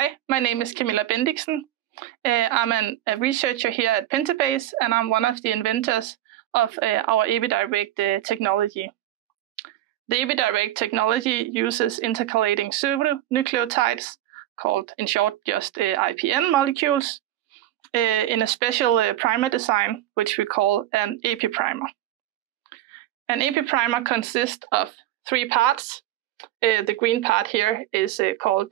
Hi, my name is Camilla Bendiksen. I'm a researcher here at Pentabase, and I'm one of the inventors of our EpiDirect technology. The EpiDirect technology uses intercalating pseudonucleotides, called in short just IPN molecules, in a special primer design, which we call an EpiPrimer. An EpiPrimer consists of 3 parts. The green part here is called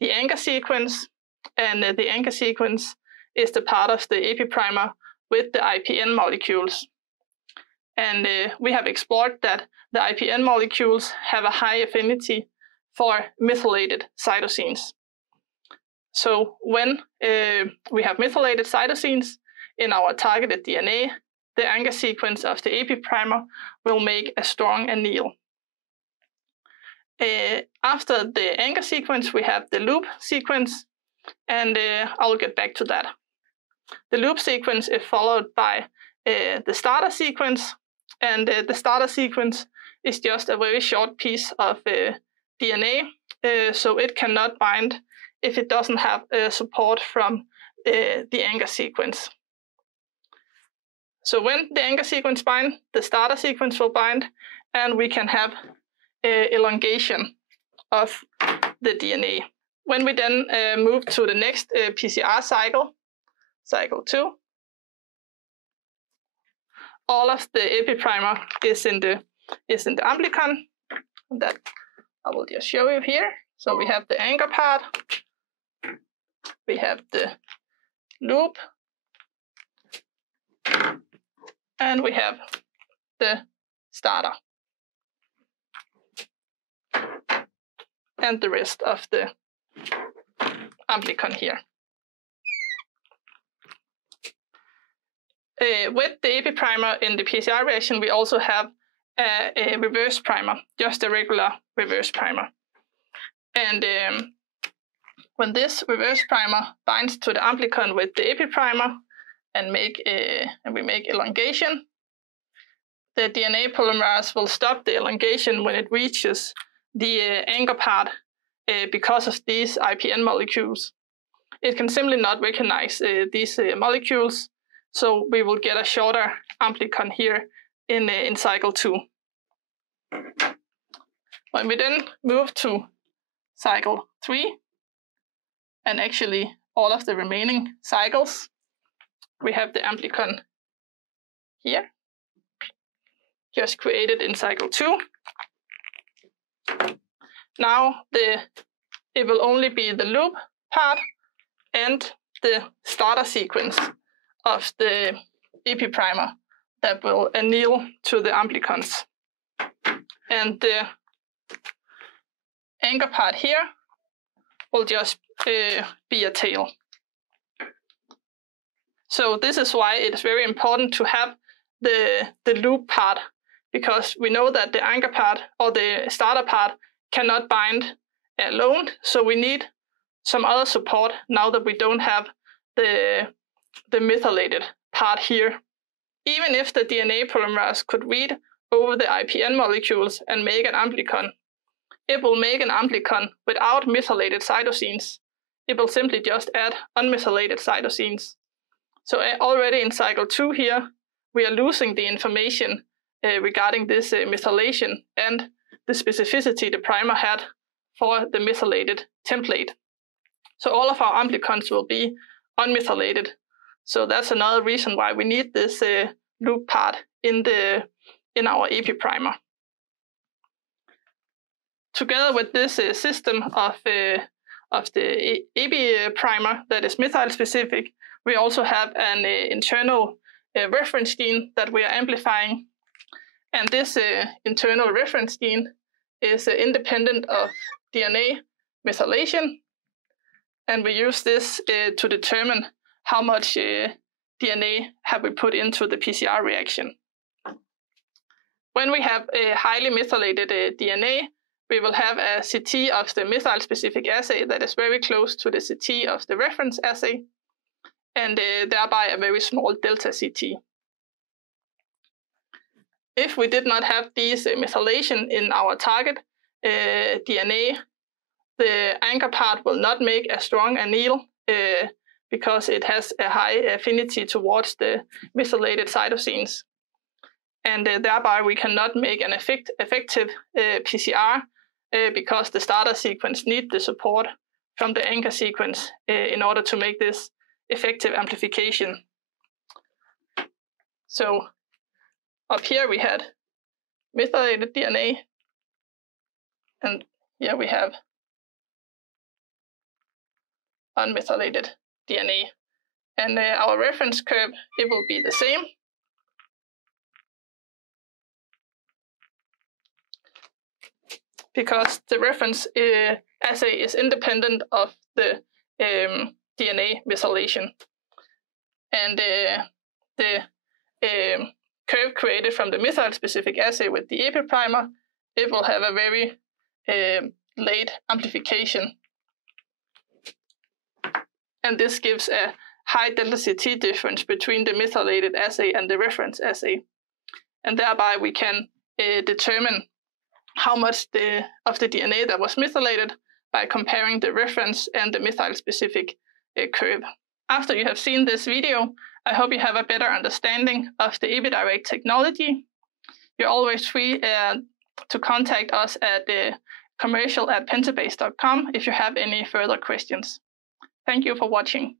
the anchor sequence, and the anchor sequence is the part of the EpiPrimer with the IPN molecules. And we have explored that the IPN molecules have a high affinity for methylated cytosines. So when we have methylated cytosines in our targeted DNA, the anchor sequence of the EpiPrimer will make a strong anneal. After the anchor sequence, we have the loop sequence, and I'll get back to that. The loop sequence is followed by the starter sequence, and the starter sequence is just a very short piece of DNA, so it cannot bind if it doesn't have support from the anchor sequence. So when the anchor sequence binds, the starter sequence will bind, and we can have elongation of the DNA. When we then move to the next PCR cycle, cycle 2, all of the EpiPrimer is in the amplicon. That I will just show you here. So we have the anchor part, we have the loop, and we have the starter, and the rest of the amplicon here. With the EpiPrimer in the PCR reaction, we also have a reverse primer, just a regular reverse primer. And when this reverse primer binds to the amplicon with the EpiPrimer and we make elongation, the DNA polymerase will stop the elongation when it reaches the anchor part because of these IPN molecules. It can simply not recognize these molecules, so we will get a shorter amplicon here in cycle 2. When we then move to cycle 3, and actually all of the remaining cycles, we have the amplicon here, just created in cycle 2. Now it will only be the loop part and the starter sequence of the EpiPrimer that will anneal to the amplicons. And the anchor part here will just be a tail. So this is why it is very important to have the loop part, because we know that the anchor part or the starter part cannot bind alone, so we need some other support now that we don't have the methylated part here. Even if the DNA polymerase could read over the IPN molecules and make an amplicon, it will make an amplicon without methylated cytosines. It will simply just add unmethylated cytosines. So already in cycle 2 here, we are losing the information regarding this methylation and the specificity the primer had for the methylated template. So all of our amplicons will be unmethylated. So that's another reason why we need this loop part in our EpiPrimer. Together with this system of the EpiPrimer that is methyl specific, we also have an internal reference gene that we are amplifying. And this internal reference gene is independent of DNA methylation. And we use this to determine how much DNA have we put into the PCR reaction. When we have a highly methylated DNA, we will have a CT of the methyl-specific assay that is very close to the CT of the reference assay, and thereby a very small delta CT. If we did not have these methylation in our target DNA, the anchor part will not make a strong anneal because it has a high affinity towards the methylated cytosines. And thereby we cannot make an effective PCR because the starter sequence needs the support from the anchor sequence in order to make this effective amplification. So up here we had methylated DNA, and here we have unmethylated DNA. And our reference curve, it will be the same. Because the reference assay is independent of the DNA methylation. And the curve created from the methyl-specific assay with the epiprimer, it will have a very late amplification. And this gives a high delta CT difference between the methylated assay and the reference assay. And thereby we can determine how much of the DNA that was methylated by comparing the reference and the methyl-specific curve. After you have seen this video, I hope you have a better understanding of the EpiDirect technology. You're always free to contact us at commercial@pentabase.com if you have any further questions. Thank you for watching.